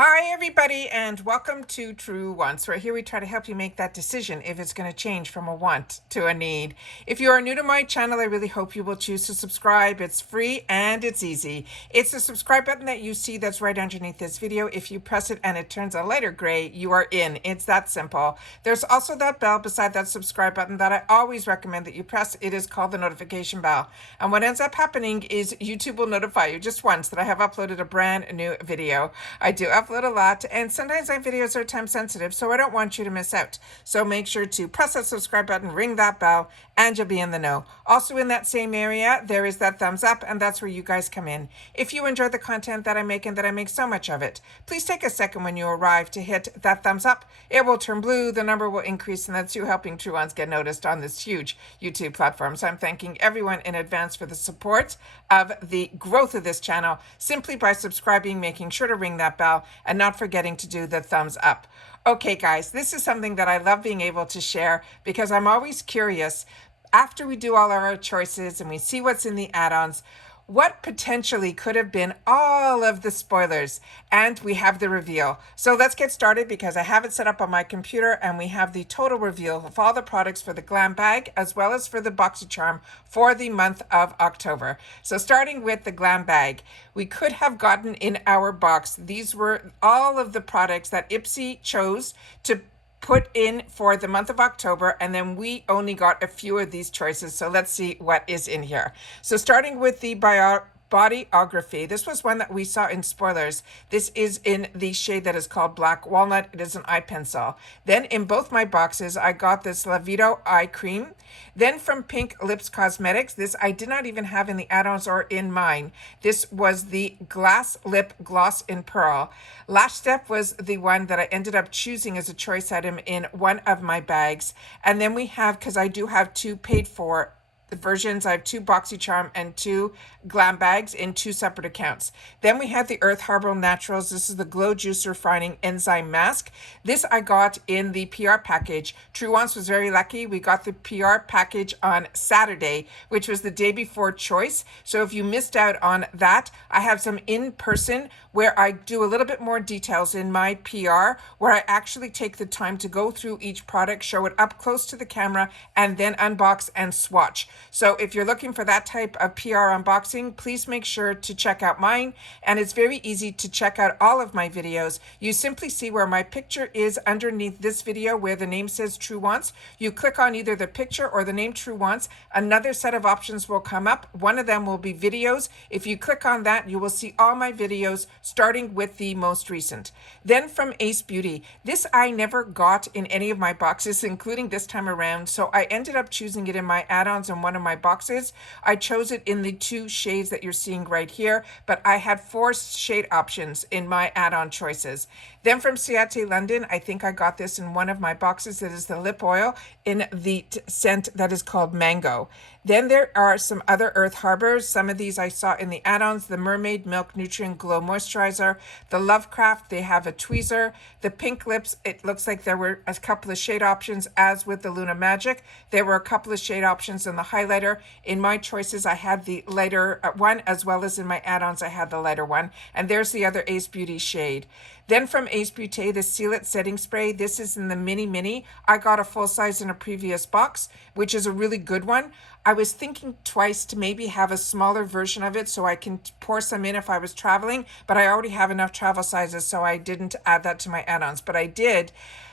Hi everybody and welcome to True Wants, where here we try to help you make that decision if it's going to change from a want to a need. If you are new to my channel, I really hope you will choose to subscribe. It's free and it's easy. It's the subscribe button that you see that's right underneath this video. If you press it and it turns a lighter gray, you are in. It's that simple. There's also that bell beside that subscribe button that I always recommend that you press. It is called the notification bell. And what ends up happening is YouTube will notify you just once that I have uploaded a brand new video. I do upload a lot, and sometimes my videos are time sensitive, so I don't want you to miss out. So make sure to press that subscribe button, ring that bell, and you'll be in the know. Also in that same area, there is that thumbs up, and that's where you guys come in. If you enjoy the content that I make and that I make so much of it, please take a second when you arrive to hit that thumbs up. It will turn blue, the number will increase, and that's you helping True Ones get noticed on this huge YouTube platform. So I'm thanking everyone in advance for the support of the growth of this channel simply by subscribing, making sure to ring that bell, and not forgetting to do the thumbs up. Okay, guys, this is something that I love being able to share because I'm always curious after we do all our choices and we see what's in the add-ons, what potentially could have been all of the spoilers, and we have the reveal. So let's get started because I have it set up on my computer and we have the total reveal of all the products for the GlamBag as well as for the Boxycharm for the month of October. So starting with the GlamBag, we could have gotten in our box. These were all of the products that IPSY chose to put in for the month of October, and then we only got a few of these choices. So let's see what is in here. So starting with the bodyography, this was one that we saw in spoilers. This is in the shade that is called Black Walnut. It is an eye pencil. Then in both my boxes, I got this Lavido eye cream. Then from Pink Lips Cosmetics, this I did not even have in the add-ons or in mine. This was the Glass Lip Gloss in Pearl. Lash Step was the one that I ended up choosing as a choice item in one of my bags. And then we have, because I do have two paid for the versions, I have two Boxycharm and two GlamBags in two separate accounts. Then we have the Earth Harbor Naturals. This is the Glow Juice Refining Enzyme Mask. This I got in the PR package. True Wants was very lucky. We got the PR package on Saturday, which was the day before choice. So if you missed out on that, I have some in person where I do a little bit more details in my PR, where I actually take the time to go through each product, show it up close to the camera, and then unbox and swatch. So if you're looking for that type of PR unboxing, please make sure to check out mine. And it's very easy to check out all of my videos. You simply see where my picture is underneath this video where the name says True Wants. You click on either the picture or the name True Wants. Another set of options will come up. One of them will be videos. If you click on that, you will see all my videos starting with the most recent. Then from Ace Beauty, this I never got in any of my boxes, including this time around. So I ended up choosing it in my add-ons and one of my boxes. I chose it in the two shades that you're seeing right here, but I had 4 shade options in my add-on choices. Then from Ciate London, I think I got this in one of my boxes. That is the lip oil in the scent that is called Mango. Then there are some other Earth Harbors. Some of these I saw in the add-ons. The Mermaid Milk Nutrient Glow Moisturizer. The Lovecraft, they have a tweezer. The Pink Lips, it looks like there were a couple of shade options as with the Luna Magic. There were a couple of shade options in the highlighter. In my choices, I had the lighter one, as well as in my add-ons, I had the lighter one. And there's the other Ace Beauty shade. Then from Ace Beauty, the Seal It Setting Spray. This is in the mini. I got a full size in a previous box, which is a really good one. I was thinking twice to maybe have a smaller version of it so I can pour some in if I was traveling, but I already have enough travel sizes, so I didn't add that to my add-ons. But I did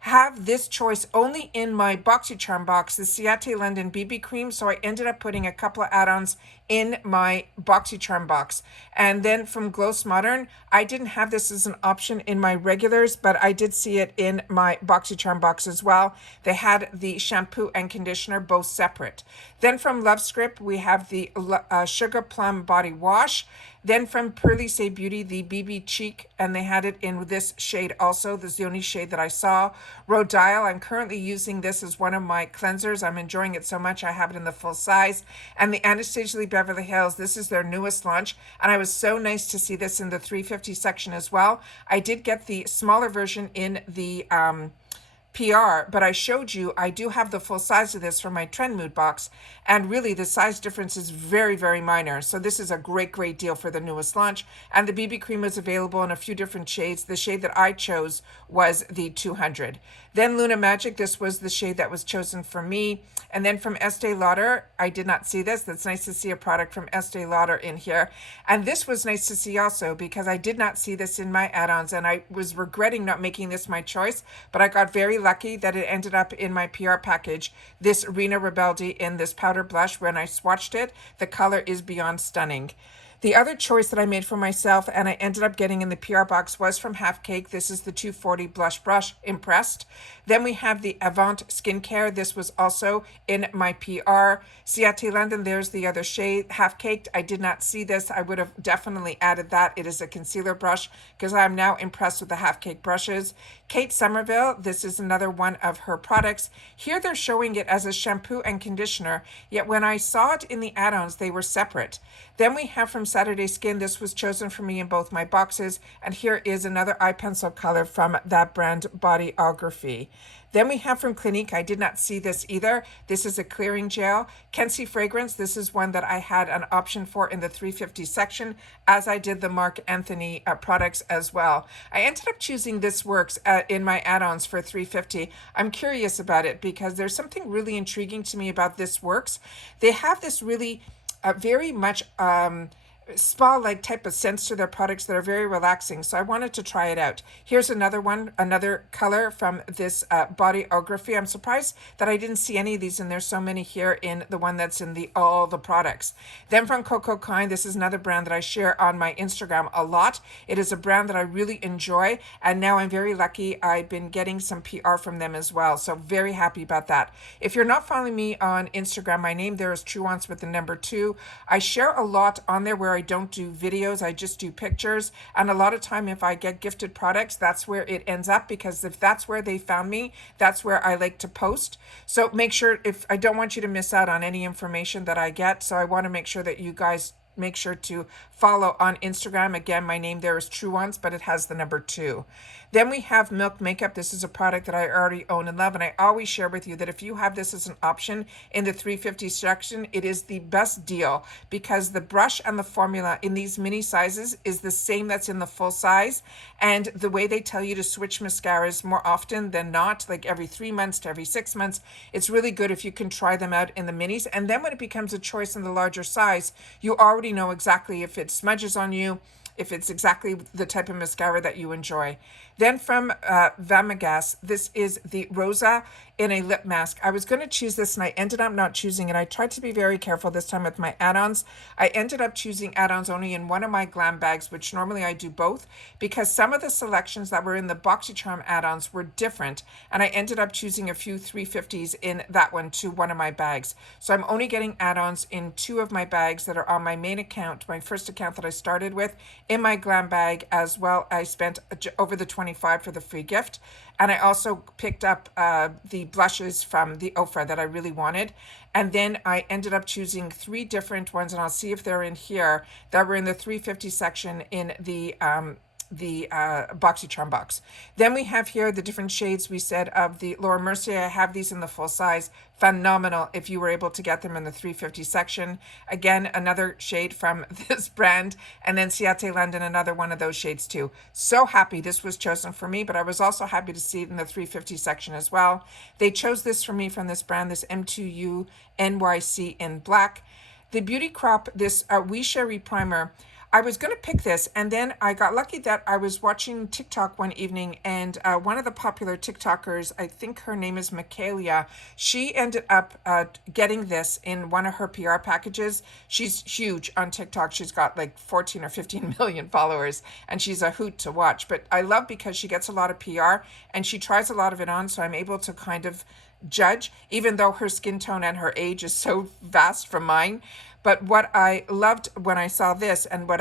have this choice only in my Boxycharm box, the Ciate London BB cream, so I ended up putting a couple of add-ons in my Boxycharm box. And then from Gloss Modern, I didn't have this as an option in my regulars, but I did see it in my Boxycharm box as well. They had the shampoo and conditioner both separate. Then from Love Script, we have the Sugar Plum Body Wash. Then from Pearly Say Beauty, the BB Cheek, and they had it in this shade also. This is the only shade that I saw. Rodial, I'm currently using this as one of my cleansers. I'm enjoying it so much, I have it in the full size. And the Anastasia Lee Beverly Hills, this is their newest launch, and I was so nice to see this in the 350 section as well. I did get the smaller version in the PR, but I showed you I do have the full size of this from my Trend Mood box, and really the size difference is very, very minor. So this is a great, great deal for the newest launch. And the BB cream was available in a few different shades. The shade that I chose was the 200. Then Luna Magic, this was the shade that was chosen for me. And then from Estee Lauder, I did not see this. That's nice to see a product from Estee Lauder in here. And this was nice to see also because I did not see this in my add-ons, and I was regretting not making this my choice, but I got very lucky that it ended up in my PR package. This Rena Rebeldi in this powder blush, when I swatched it, the color is beyond stunning. The other choice that I made for myself and I ended up getting in the PR box was from Half Cake. This is the 240 Blush Brush, Impressed. Then we have the Avant Skincare. This was also in my PR. Ciate London, there's the other shade, Half Caked. I did not see this. I would have definitely added that. It is a concealer brush because I'm now impressed with the Half Cake brushes. Kate Somerville, this is another one of her products. Here they're showing it as a shampoo and conditioner, yet when I saw it in the add-ons, they were separate. Then we have from Saturday Skin, this was chosen for me in both my boxes, and here is another eye pencil color from that brand, Bodyography. Then we have from Clinique, I did not see this either. This is a clearing gel. Kenzie Fragrance, this is one that I had an option for in the 350 section, as I did the Marc Anthony products as well. I ended up choosing This Works in my add-ons for 350. I'm curious about it because there's something really intriguing to me about This Works. They have this really very much spa-like type of scents to their products that are very relaxing, so I wanted to try it out. Here's another one, another color from this Bodyography. I'm surprised that I didn't see any of these, and there's so many here in the one that's in the all the products. Then from Coco Kind, this is another brand that I share on my Instagram a lot. It is a brand that I really enjoy, and now I'm very lucky I've been getting some PR from them as well, so very happy about that. If you're not following me on Instagram, my name there is Truance with the number 2. I share a lot on there where I don't do videos, I just do pictures, and a lot of time if I get gifted products, that's where it ends up, because if that's where they found me, that's where I like to post. So make sure, if I don't want you to miss out on any information that I get, so I want to make sure that you guys make sure to follow on Instagram. Again, my name there is Truance, but it has the number 2. Then we have Milk Makeup. This is a product that I already own and love, and I always share with you that if you have this as an option in the 350 section, it is the best deal because the brush and the formula in these mini sizes is the same that's in the full size, and the way they tell you to switch mascaras more often than not, like every 3 months to every 6 months, it's really good if you can try them out in the minis, and then when it becomes a choice in the larger size, you already know exactly if it smudges on you, if it's exactly the type of mascara that you enjoy. Then from Vamagas, this is the Rosa in a lip mask. I was going to choose this and I ended up not choosing it. I tried to be very careful this time with my add-ons. I ended up choosing add-ons only in one of my GlamBags, which normally I do both, because some of the selections that were in the Boxycharm add-ons were different, and I ended up choosing a few 350s in that one to one of my bags. So I'm only getting add-ons in 2 of my bags that are on my main account, my first account that I started with, in my GlamBag as well. I spent over the 25 for the free gift, and I also picked up the blushes from the Ofra that I really wanted, and then I ended up choosing 3 different ones, and I'll see if they're in here, that were in the 350 section in the Boxycharm box. Then we have here the different shades we said of the Laura Mercier. I have these in the full size. Phenomenal if you were able to get them in the 350 section. Again, another shade from this brand, and then Ciate London, another one of those shades too. So happy this was chosen for me, but I was also happy to see it in the 350 section as well. They chose this for me from this brand, this M2U NYC in black. The Beauty Crop, this We Sherry Primer, I was going to pick this, and then I got lucky that I was watching TikTok one evening, and one of the popular TikTokers, I think her name is Michaelia, she ended up getting this in one of her PR packages. She's huge on TikTok. She's got like 14 or 15 million followers, and she's a hoot to watch. But I love because she gets a lot of PR, and she tries a lot of it on, so I'm able to kind of judge, even though her skin tone and her age is so vast from mine. But what I loved when I saw this, and what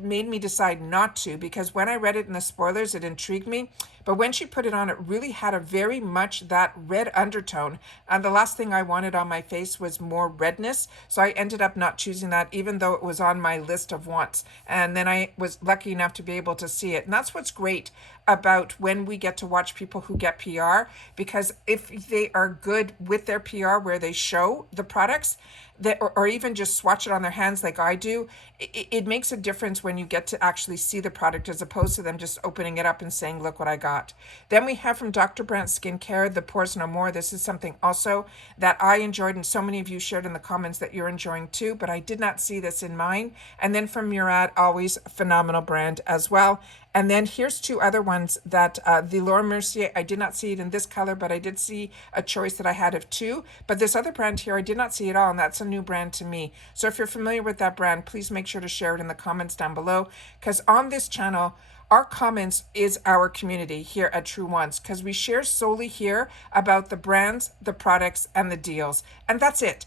made me decide not to, because when I read it in the spoilers, it intrigued me, but when she put it on, it really had a very much that red undertone. And the last thing I wanted on my face was more redness. So I ended up not choosing that, even though it was on my list of wants. And then I was lucky enough to be able to see it. And that's what's great about when we get to watch people who get PR, because if they are good with their PR where they show the products, that, or even just swatch it on their hands like I do, it makes a difference when you get to actually see the product as opposed to them just opening it up and saying, look what I got. Then we have from Dr. Brandt Skincare, the Pores No More. This is something also that I enjoyed, and so many of you shared in the comments that you're enjoying too, but I did not see this in mine. And then from Murad, always phenomenal brand as well. And then here's two other ones that the Laura Mercier, I did not see it in this color, but I did see a choice that I had of two. But this other brand here, I did not see at all, and that's a new brand to me. So if you're familiar with that brand, please make sure to share it in the comments down below, because on this channel, our comments is our community here at True Ones, because we share solely here about the brands, the products, and the deals. And that's it.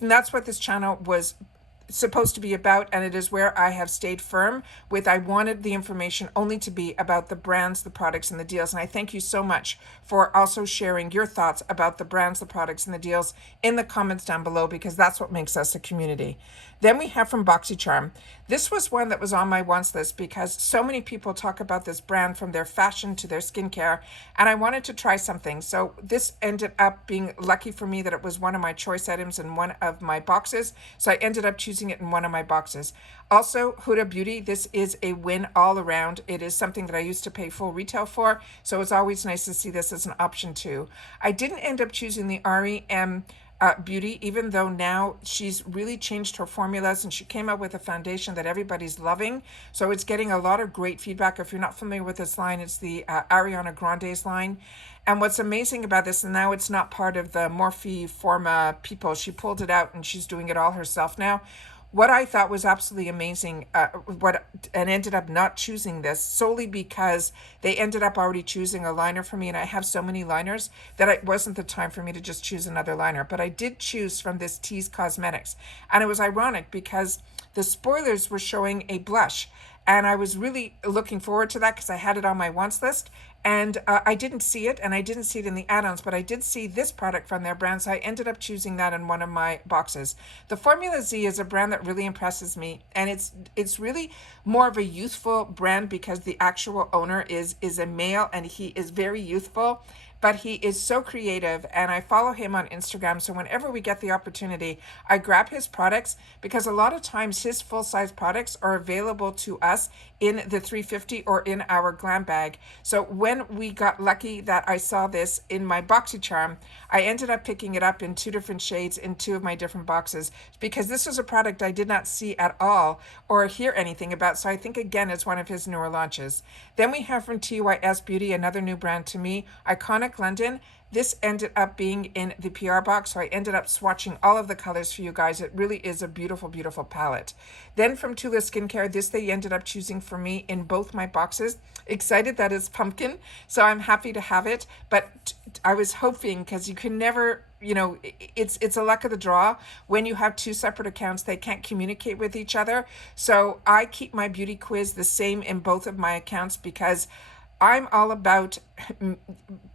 That's what this channel was supposed to be about, and it is where I have stayed firm with. I wanted the information only to be about the brands, the products, and the deals. And I thank you so much for also sharing your thoughts about the brands, the products, and the deals in the comments down below, because that's what makes us a community. Then we have from Boxycharm. This was one that was on my wants list because so many people talk about this brand, from their fashion to their skincare, and I wanted to try something. So this ended up being lucky for me that it was one of my choice items in one of my boxes. So I ended up choosing it in one of my boxes. Also, Huda Beauty, this is a win all around. It is something that I used to pay full retail for, so it's always nice to see this as an option too. I didn't end up choosing the REM Beauty, even though now she's really changed her formulas and she came out with a foundation that everybody's loving. So it's getting a lot of great feedback. If you're not familiar with this line, it's the Ariana Grande's line. And what's amazing about this, and now it's not part of the Morphe Forma people, she pulled it out and she's doing it all herself now. What I thought was absolutely amazing, and ended up not choosing this solely because they ended up already choosing a liner for me, and I have so many liners that it wasn't the time for me to just choose another liner. But I did choose from this Tease Cosmetics, and it was ironic because the spoilers were showing a blush, and I was really looking forward to that because I had it on my wants list. And I didn't see it, and I didn't see it in the add-ons, but I did see this product from their brand, so I ended up choosing that in one of my boxes. The Formula Z is a brand that really impresses me, and it's really more of a youthful brand because the actual owner is a male, and he is very youthful. But he is so creative, and I follow him on Instagram. So whenever we get the opportunity, I grab his products, because a lot of times his full-size products are available to us in the 350 or in our GlamBag. So when we got lucky that I saw this in my Boxycharm, I ended up picking it up in two different shades in two of my different boxes, because this was a product I did not see at all or hear anything about. So I think, again, it's one of his newer launches. Then we have from TYS Beauty, another new brand to me, Iconic London. This ended up being in the PR box, so I ended up swatching all of the colors for you guys. It really is a beautiful, beautiful palette. Then from Tula Skincare, this they ended up choosing for me in both my boxes. Excited that it's pumpkin, so I'm happy to have it. But I was hoping, because you can never, it's a luck of the draw. When you have two separate accounts, they can't communicate with each other. So I keep my beauty quiz the same in both of my accounts, because I'm all about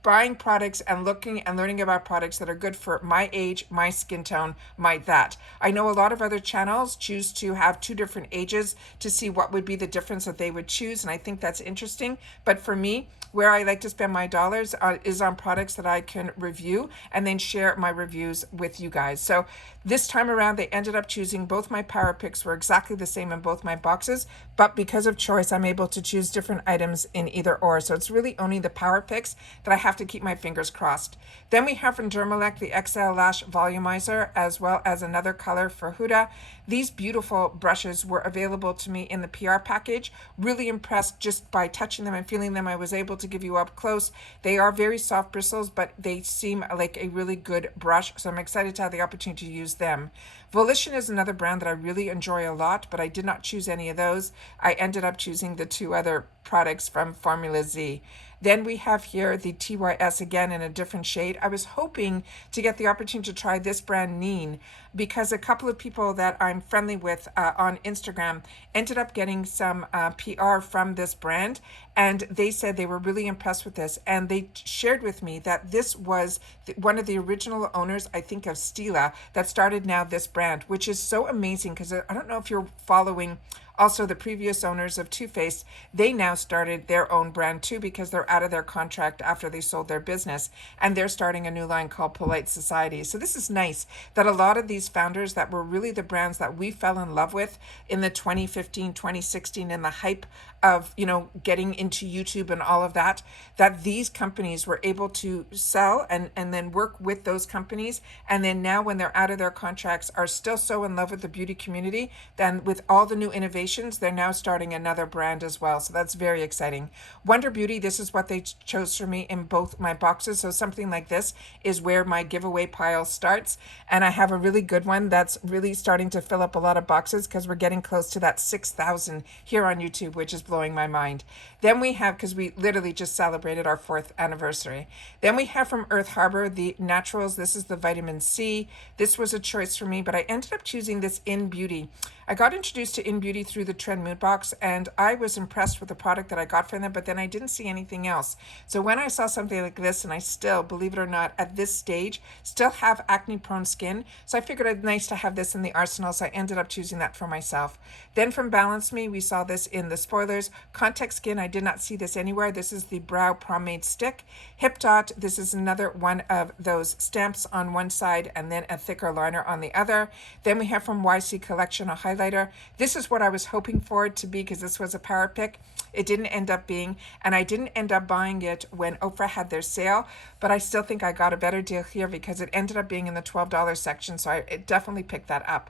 buying products and looking and learning about products that are good for my age, my skin tone, my that. I know a lot of other channels choose to have two different ages to see what would be the difference that they would choose, and I think that's interesting. But for me, where I like to spend my dollars is on products that I can review and then share my reviews with you guys. So this time around, they ended up choosing, both my power picks were exactly the same in both my boxes, but because of choice, I'm able to choose different items in either or. So it's really only the power picks that I have to keep my fingers crossed. Then we have from Dermalect the XL Lash Volumizer, as well as another color for Huda. These beautiful brushes were available to me in the PR package. Really impressed just by touching them and feeling them. I was able to give you up close. They are very soft bristles, but they seem like a really good brush, so I'm excited to have the opportunity to use them. Volition is another brand that I really enjoy a lot, but I did not choose any of those. I ended up choosing the two other products from Formula Z. Then we have here the TYS, again in a different shade. I was hoping to get the opportunity to try this brand Neen, because a couple of people that I'm friendly with on Instagram ended up getting some PR from this brand, and they said they were really impressed with this, and they shared with me that this was one of the original owners, I think, of Stila that started now this brand, which is so amazing because I don't know if you're following also the previous owners of Too Faced. They now started their own brand too because they're out of their contract after they sold their business, and they're starting a new line called Polite Society. So this is nice that a lot of these founders that were really the brands that we fell in love with in the 2015, 2016, in the hype of, you know, getting into YouTube and all of that, that these companies were able to sell and then work with those companies. And then now when they're out of their contracts are still so in love with the beauty community, then with all the new innovations, they're now starting another brand as well. So that's very exciting. Wonder Beauty, this is what they chose for me in both my boxes. So something like this is where my giveaway pile starts. And I have a really good one that's really starting to fill up a lot of boxes because we're getting close to that 6,000 here on YouTube, which is blowing my mind. Then we have, because we literally just celebrated our 4th anniversary. Then we have from Earth Harbor, the Naturals. This is the vitamin C. This was a choice for me, but I ended up choosing this In Beauty. I got introduced to In Beauty through the Trend Mood Box, and I was impressed with the product that I got from them, but then I didn't see anything else. So when I saw something like this, and I still, believe it or not, at this stage, still have acne-prone skin, so I figured it's nice to have this in the arsenal, so I ended up choosing that for myself. Then from Balance Me, we saw this in the spoilers. Contact Skin, I did not see this anywhere. This is the Brow Pomade Stick. Hip Dot, this is another one of those stamps on one side and then a thicker liner on the other. Then we have from YC Collection a highlighter. This is what I was hoping for it to be because this was a power pick. It didn't end up being, and I didn't end up buying it when Oprah had their sale, but I still think I got a better deal here because it ended up being in the $12 section, so I definitely picked that up.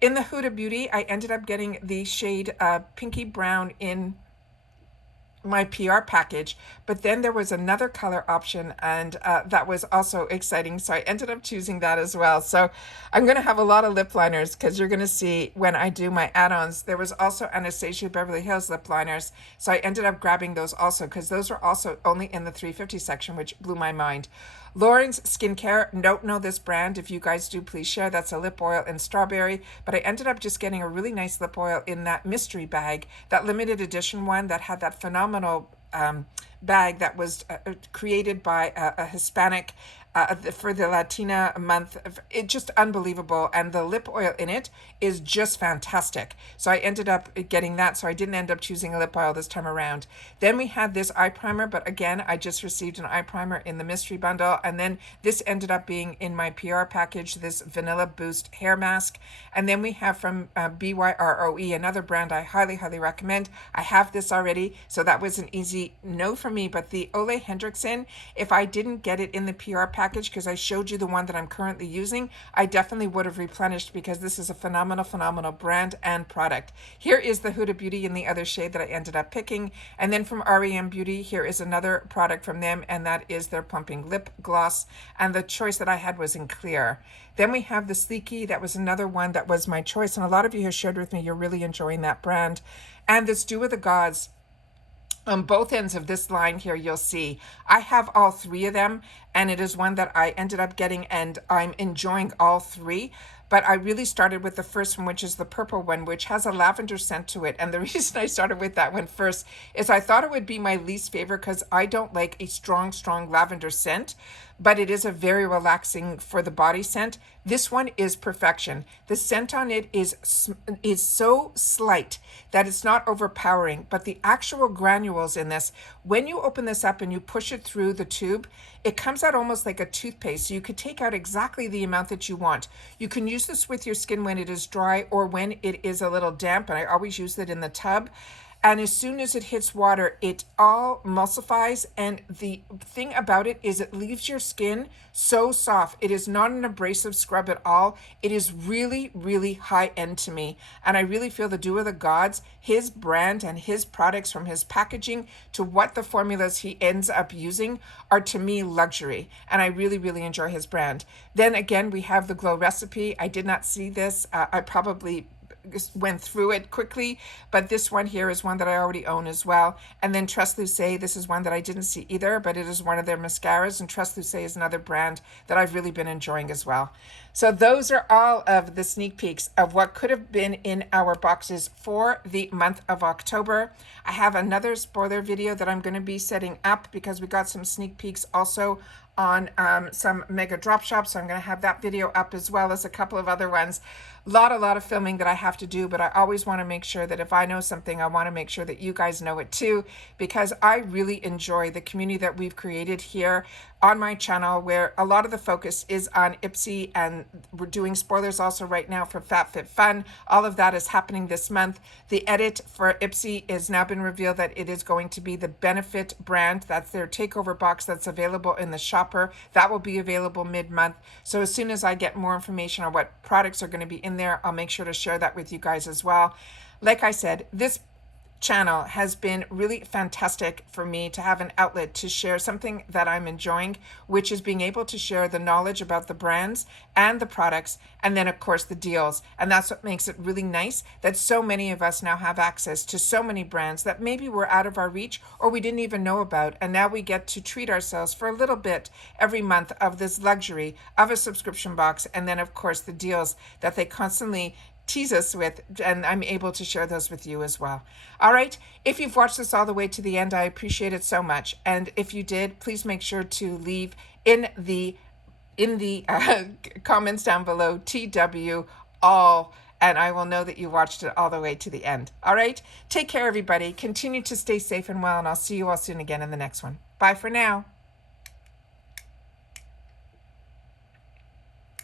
In the Huda Beauty, I ended up getting the shade Pinky Brown in my PR package, but then there was another color option, and that was also exciting, so I ended up choosing that as well. So I'm going to have a lot of lip liners because you're going to see when I do my add-ons. There was also Anastasia Beverly Hills lip liners, so I ended up grabbing those also because those are also only in the $3.50 section, which blew my mind. Lauren's Skincare, don't know this brand. If you guys do, please share. That's a lip oil in strawberry, but I ended up just getting a really nice lip oil in that mystery bag, that limited edition one that had that phenomenal bag that was created by a Hispanic for the Latina month. It just unbelievable, and the lip oil in it is just fantastic. So I ended up getting that, so I didn't end up choosing a lip oil this time around. Then we had this eye primer, but again, I just received an eye primer in the mystery bundle, and then this ended up being in my PR package, this Vanilla Boost hair mask. And then we have from BYROE, another brand I highly, highly recommend. I have this already, so that was an easy no for me, but the Ole Hendrickson, if I didn't get it in the PR package, because I showed you the one that I'm currently using, I definitely would have replenished because this is a phenomenal brand and product. Here is the Huda Beauty in the other shade that I ended up picking. And then from REM Beauty, here is another product from them, and that is their Plumping Lip Gloss. And the choice that I had was in clear. Then we have the Sleeky. That was another one that was my choice. And a lot of you have shared with me you're really enjoying that brand. And this Dew of the Gods. On both ends of this line here, you'll see I have all 3 of them, and it is one that I ended up getting, and I'm enjoying all 3. But I really started with the first one, which is the purple one, which has a lavender scent to it. And the reason I started with that one first is I thought it would be my least favorite because I don't like a strong lavender scent, but it is a very relaxing for the body scent. This one is perfection. The scent on it is so slight that it's not overpowering, but the actual granules in this, when you open this up and you push it through the tube, it comes out almost like a toothpaste. So you could take out exactly the amount that you want. You can use this with your skin when it is dry or when it is a little damp, and I always use it in the tub. And as soon as it hits water, it all emulsifies. And the thing about it is it leaves your skin so soft. It is not an abrasive scrub at all. It is really, really high end to me. And I really feel the Dew of the Gods, his brand and his products, from his packaging to what the formulas he ends up using, are to me luxury. And I really, really enjoy his brand. Then again, we have the Glow Recipe. I did not see this. I probably went through it quickly, but this one here is one that I already own as well. And then Trust Lucé, this is one that I didn't see either, but it is one of their mascaras, and Trust Lucé is another brand that I've really been enjoying as well. So those are all of the sneak peeks of what could have been in our boxes for the month of October. I have another spoiler video that I'm going to be setting up because we got some sneak peeks also on some mega drop shops. So I'm going to have that video up as well as a couple of other ones. A lot of filming that I have to do, but I always want to make sure that if I know something, I want to make sure that you guys know it too, because I really enjoy the community that we've created here on my channel, where a lot of the focus is on IPSY, and we're doing spoilers also right now for FabFitFun. All of that is happening this month. The edit for IPSY has now been revealed that it is going to be the Benefit brand. That's their takeover box that's available in the shopper. That will be available mid-month. So as soon as I get more information on what products are going to be in there, I'll make sure to share that with you guys as well. Like I said, this channel has been really fantastic for me to have an outlet to share something that I'm enjoying, which is being able to share the knowledge about the brands and the products, and then of course the deals. And that's what makes it really nice that so many of us now have access to so many brands that maybe were out of our reach or we didn't even know about, and now we get to treat ourselves for a little bit every month of this luxury of a subscription box, and then of course the deals that they constantly tease us with, and I'm able to share those with you as well. All right, if you've watched this all the way to the end, I appreciate it so much. And if you did, please make sure to leave in the comments down below TW all, and I will know that you watched it all the way to the end. All right, take care everybody, continue to stay safe and well, and I'll see you all soon again in the next one. Bye for now.